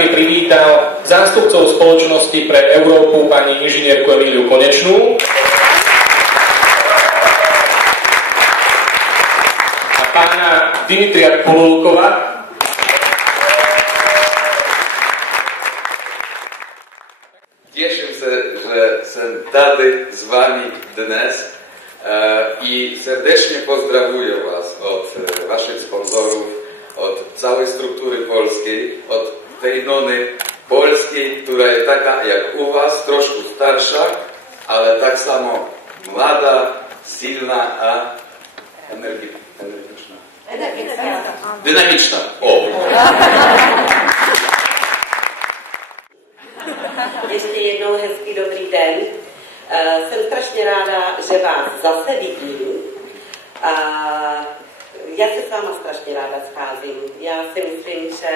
nami privítal zástupcov spoločnosti pre Európu pani inžinierku Emíliu Konečnú a pána Dimitria Polulkova. Těším se, že jsem tady s vámi dnes i srdečně pozdravuji vás od vašich sponzorů, od całej struktury polskiej, od tej nony polskiej, która jest taka jak u was, troszkę starsza, ale tak samo mlada, silna a energiczna. Dynamiczna. O! Ještě jednou hezký dobrý den. Jsem strašně ráda, že vás zase vidím. Já se s váma strašně ráda scházím. Já si myslím, že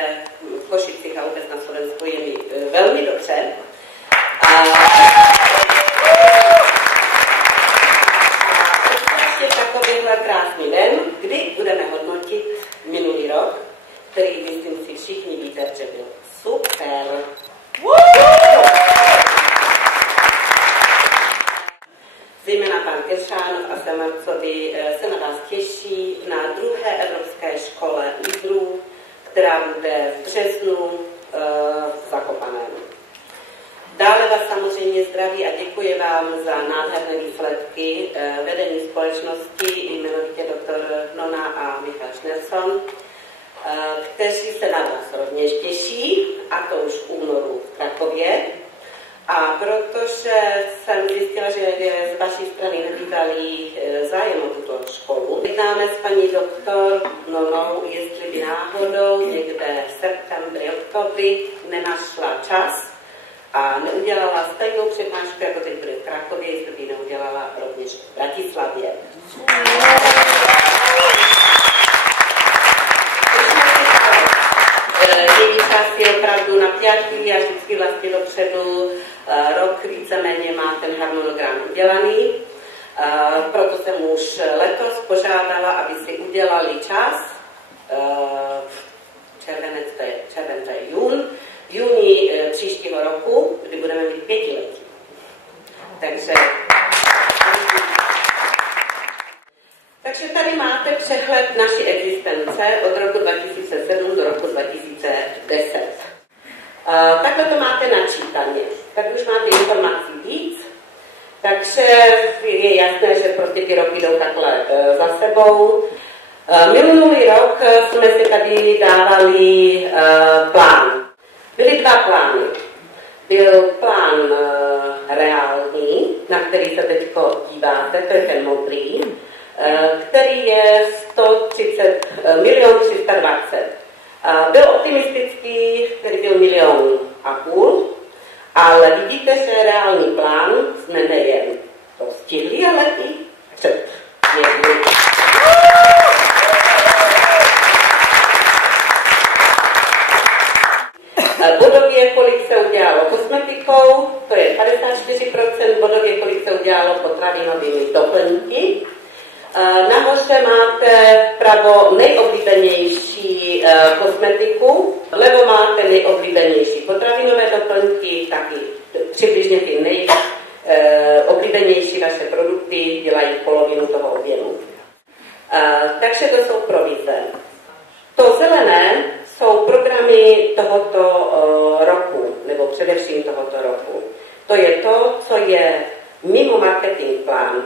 v Košicích a vůbec na Slovensku je mi velmi dobře. Strašně takovýhle krásný den, kdy budeme hodnotit minulý rok, který, myslím si, všichni víte, že byl super. Zejména pan Keršánov a Samarcovi se na vás těší na druhé evropské škole lídrů, která bude v březnu v Zakopaném. Dále vás samozřejmě zdraví a děkuji vám za nádherné výsledky vedení společnosti, jmenovitě doktor Nona a Michal Šnerson, kteří se na vás rovněž těší, a to už v únoru v Krakově. A protože jsem zjistila, že je z vaší strany nebývalý zájem o tuto školu, jednáme s paní doktor Nonou, jestli by náhodou někde v septembri, oktobri nenašla čas a neudělala stejnou přednášku, jako teď bude v Krakově, jestli by neudělala rovněž v Bratislavě. Její čas je opravdu napjatý a vždycky vlastně dopředu rok víceméně má ten harmonogram udělaný. Proto jsem už letos požádala, aby si udělali čas. Červen, to je jún. V júni příštího roku, kdy budeme mít 5letí. Takže tady máte přehled naší existence od roku 2007 do roku 2010. Takhle to máte načítaně. Tady už máte informací víc, takže je jasné, že prostě ty roky jdou takhle za sebou. Minulý rok jsme si tady dávali plán. Byly dva plány. Byl plán reálný, na který se teď díváte, to je ten modrý, který je 130 320 000. Byl optimistický, který byl 1,5 milionu, ale vidíte, že reálný plán jsme nejen to stihli, ale i předběhli. Bodově, kolik se udělalo kosmetikou, to je 54%, bodově, kolik se udělalo potravinovými doplňky. Nahoře máte vpravo nejoblíbenější kosmetiku, vlevo máte nejoblíbenější potravinové doplňky, taky přibližně ty nejoblíbenější vaše produkty dělají polovinu toho objemu. Takže to jsou provize. To zelené jsou programy tohoto roku, nebo především tohoto roku. To je to, co je mimo marketing plán.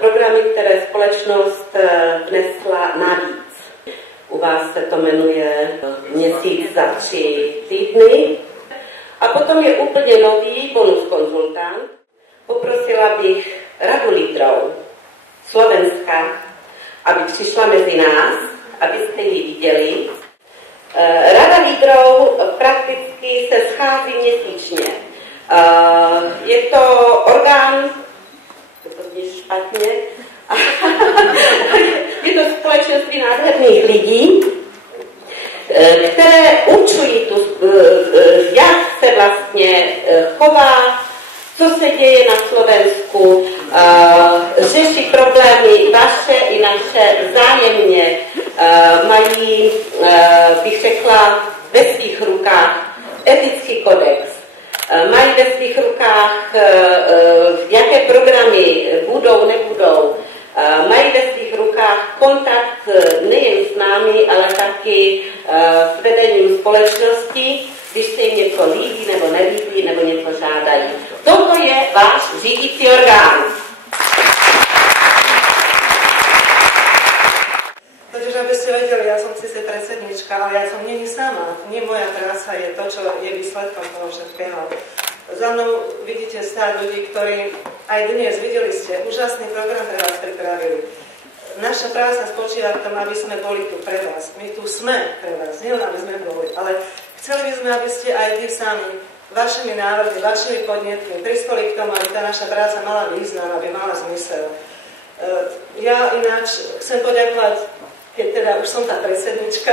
Programy, které společnost vnesla navíc. U vás se to jmenuje Měsíc za 3 týdny. A potom je úplně nový bonus konzultant. Poprosila bych Radu lídrů Slovenska, aby přišla mezi nás, abyste ji viděli. Rada lídrů prakticky se schází měsíčně. Je to orgán, to zní špatně, je to společenství nádherných lidí, které učují, jak se vlastně chová, co se děje na Slovensku, řeší problémy vaše i naše vzájemně, mají, bych řekla, ve svých rukách etický kodex, mají ve svých rukách, jaké programy budou, nebudou, mají ve svých rukách kontakt nejen s námi, ale taky s vedením společnosti, když se jim něco líbí nebo nelíbí, nebo něco žádají. Toto je váš řídící orgán. Pretože aby ste vedeli, ja som síce predsednička, ale ja som nie sama. Nie moja práca je to, čo je výsledkom toho všetkého. Za mnou vidíte stáť ľudí, ktorí aj dnes videli ste úžasný program pre vás pripravili. Naša práca spočíva v tom, aby sme boli tu pre vás. My tu sme pre vás, nielen aby sme boli, ale chceli by sme, aby ste aj vy sami vašimi návrhmi, vašimi podnetmi prispeli k tomu, aby tá naša práca mala význam, aby mala zmysel. Ja ináč chcem poďakovať, keď teda už som tá predsednička.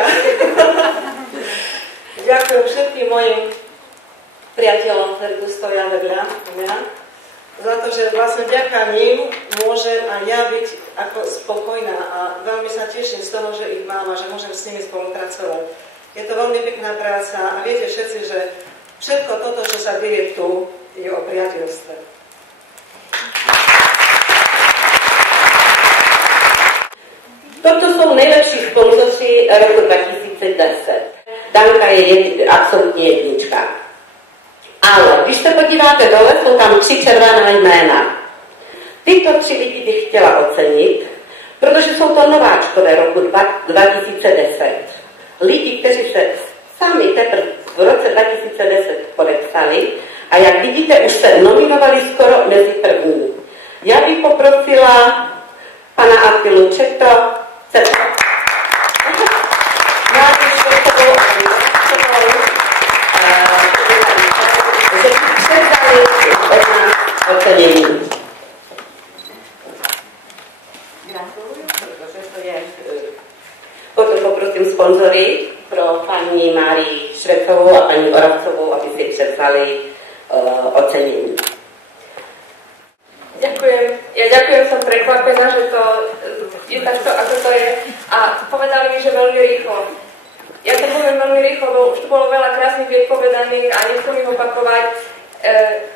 Ďakujem všetkým mojim priateľom, ktorí tu stoja vedľa mňa, za to, že vlastne vďaka ním môžem aj ja byť ako spokojná a veľmi sa teším z toho, že ich mám a že môžem s nimi spolupracovať. Je to veľmi pekná práca a viete všetci, že všetko toto, čo sa deje tu, je o priateľstve. Toto jsou nejlepší sponzoři roku 2010. Danka je absolutně jednička. Ale když se podíváte dole, jsou tam 3 červená jména. Tyto 3 lidi bych chtěla ocenit, protože jsou to nováčkové roku 2010. Lidi, kteří se sami teprve v roce 2010 podepsali a jak vidíte, už se nominovali skoro mezi první. Já bych poprosila pana Atilu Četo, že si předali od nás ocenění. Gratuluju, protože to je... Potom poprosím sponzory pro paní Márii Švecovou a paní Oravcovou, aby si převzali ocenění. Ďakujem. Ja ďakujem, som prekvapená, že to je takto, ako to je. A povedali mi, že veľmi rýchlo. Ja to poviem veľmi rýchlo, bo už tu bolo veľa krásnych vied povedaných a nechcem ich opakovať.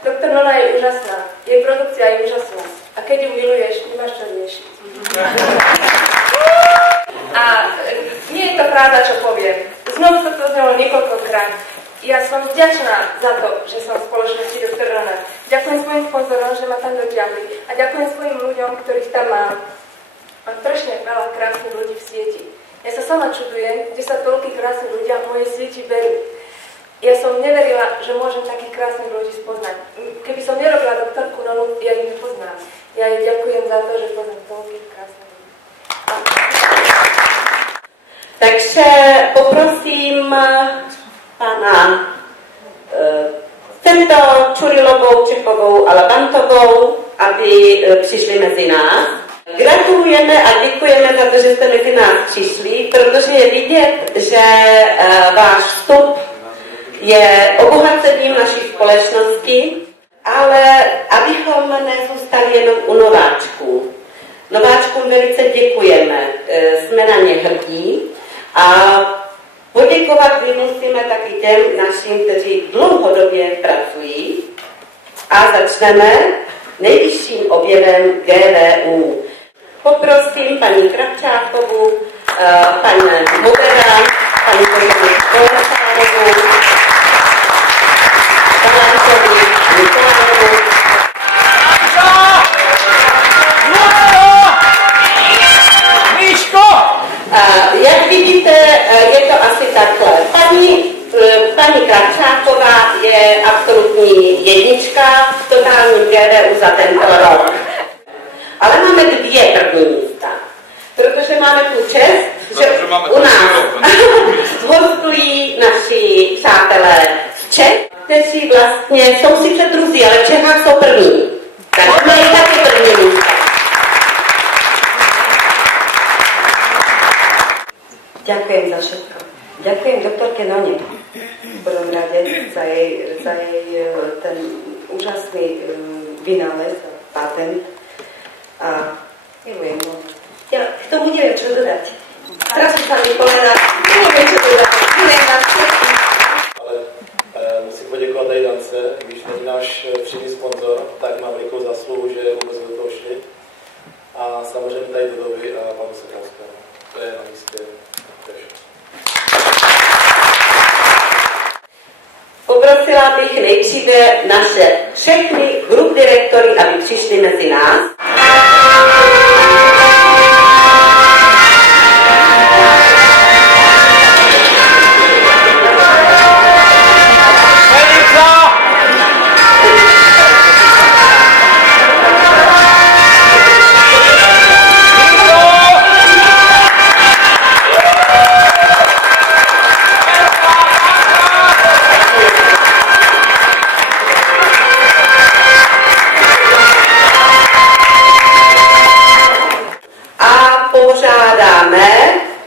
Doktor Nona je úžasná. Jej produkcia je úžasná. A keď ju miluješ, nemáš čo riešiť. A nie je to pravda, čo poviem. Znovu sa to znelo niekoľkokrát. Ja som vďačná za to, že som v spoločnosti Dr. Nona. Ďakujem svojim sponzorom, že ma tam dotiahli. A ďakujem svojim ľuďom, ktorých tam mám. Mám strašne veľa krásnych ľudí v sieti. Ja sa sama čudujem, kde sa toľkí krásni ľudia v mojej sieti berú. Ja som neverila, že môžem takých krásnych ľudí spoznať. Keby som nerobila doktorku Nonu, ja ich nepoznám. Ja jej ďakujem za to, že poznám toľkých krásnych ľudí. Takže poprosím pana Cento, Čurilovou, Čechovou a Labantovou, aby přišli mezi nás. Gratulujeme a děkujeme za to, že jste mezi nás přišli, protože je vidět, že váš vstup je obohacením naší společnosti, ale abychom nezůstali jenom u nováčků. Nováčkům velice děkujeme, jsme na ně hrdí a poděkovat musíme taky těm našim, kteří dlouhodobě pracují. A začneme nejvyšším objevem GVU. Poprosím paní Kravčákovou, paní Movera, paní Kolesárovou, Talantovi, Nikolárovou. Jak vidíte, je to asi takhle. Paní Kravčáková je absolutní jednička v totálním GVU za tento rok. Ale máme 2 první místa, protože máme tu čest, že u nás hostují naši přátelé z Čech, kteří vlastně jsou sice druzí, ale v Čechách jsou první. Takže mají taky první místa. Ďakujem za všetko. Ďakujem doktorke None v prvom rade za jej ten úžasný vynález, patent. A milujem ho. Ja k tomu neviem, čo dodať. Strašne sa mi povedať, neviem, čo dodať. Milujem vás všetkých. Ale Dajdovi a panu Sekalskému. To je na místě. Poprosila bych nejdříve naše všechny grup direktory, aby přišli mezi nás.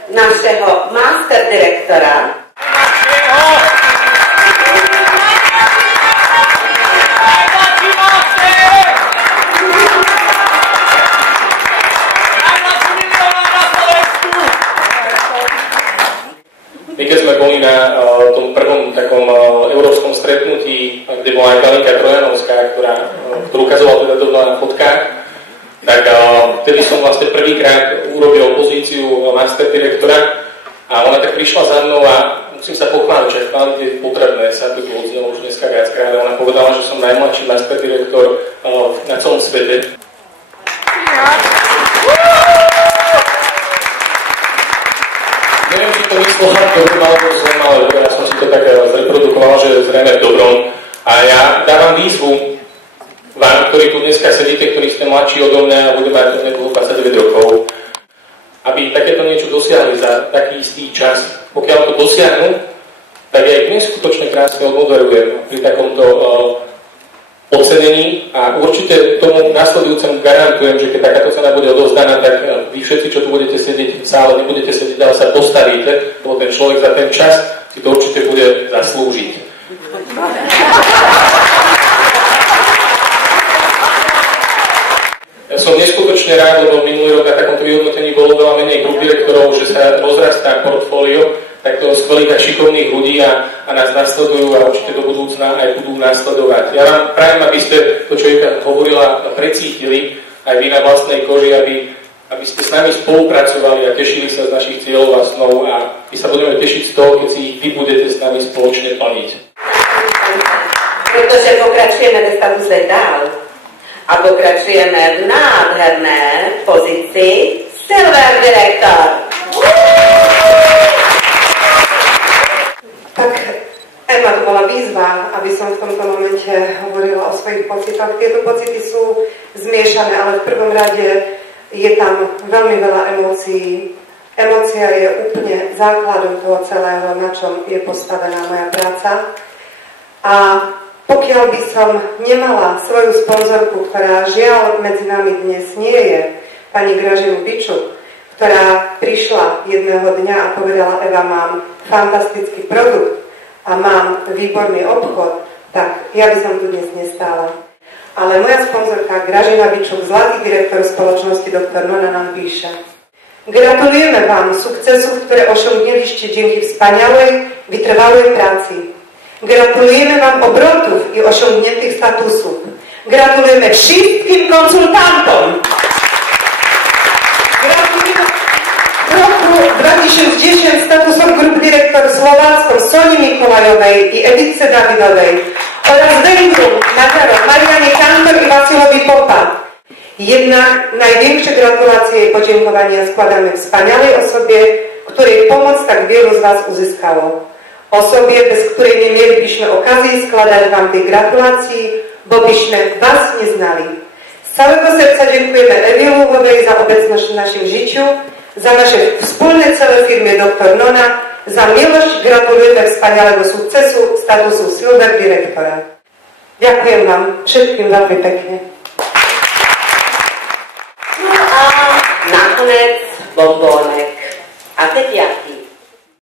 Našeho master direktora. My keď sme boli na tom prvom takom európskom stretnutí, kde bola aj Dalinka Trojanovská, ktorú ukazovala teda na fotkách, tak vtedy som vlastne prvýkrát urobil pozíciu master direktora a ona tak prišla za mnou a musím sa pochváliť, že chváliť je potrebné, sa to tu odznelo už dneska viackrát a ona povedala, že som najmladší master direktor na celom svete. Neviem, či to myslela dobrom alebo zlom, ale ja som si to tak zreprodukoval, že zrejme v dobrom. A ja dávam výzvu vám, ktorí tu dneska sedíte, ktorí ste mladší odo mňa a budeme mať to 29 rokov, aby takéto niečo dosiahli za taký istý čas. Pokiaľ to dosiahnu, tak ja ich neskutočne krásne odmoderujem pri takomto ocenení a určite tomu nasledujúcemu garantujem, že keď takáto cena bude odovzdaná, tak vy všetci, čo tu budete sedieť v sále, nebudete sedieť, ale sa postavíte, lebo ten človek za ten čas si to určite bude zaslúžiť. Ja som neskutočne rád, lebo minulý rok na takomto vyhodnotení bolo veľa menej grup direktorov, že sa rozrastá portfólio takto skvelých a šikovných ľudí a nás nasledujú a určite do budúcna aj budú nasledovať. Ja vám prajem, aby ste to, čo Jurka hovorila, precítili aj vy na vlastnej koži, aby ste s nami spolupracovali a tešili sa z našich cieľov a snov a my sa budeme tešiť z toho, keď si ich vy budete s nami spoločne plniť. Protože pokračujeme ve statuse dál. A pokračujeme v nádherné pozici Silver Director. Tak Ema, to bola výzva, aby som v tomto momente hovorila o svojich pocitoch. Tieto pocity sú zmiešané, ale v prvom rade je tam veľmi veľa emócií. Emócia je úplne základom toho celého, na čom je postavená moja práca. A pokiaľ by som nemala svoju sponzorku, ktorá žiaľ medzi nami dnes nie je, pani Gražinu Biču, ktorá prišla jedného dňa a povedala: Eva, mám fantastický produkt a mám výborný obchod, tak ja by som tu dnes nestála. Ale moja sponzorka Gražina Biču, zlatý direktor spoločnosti Dr. Nona, nám píše: Gratulujeme vám sukcesu, ktoré osiągnęliście dzięki wspaniałej, wytrwałej pracy. Gratulujemy wam obrotów i osiągniętych statusów. Gratulujemy wszystkim konsultantom. Gratulujemy w roku 2010 statusom grup dyrektor Słowacką Soni Mikołajowej i Edytce Dawidowej oraz Węgrom Marianie Kantor i Wasylowi Popa. Jednak największe gratulacje i podziękowania składamy wspaniałej osobie, której pomoc tak wielu z was uzyskało. Osobie, bez której nie mielibyśmy okazji składać wam tych gratulacji, bo byśmy was nie znali. Z całego serca dziękujemy Ewie Ługowej za obecność w naszym życiu, za nasze wspólne cele w firmie Dr. Nona, za miłość. Gratulujemy wspaniałego sukcesu statusu Silver Direktora. Dziękuję wam wszystkim bardzo pięknie. No a nakonec bombonek. A teď jaký?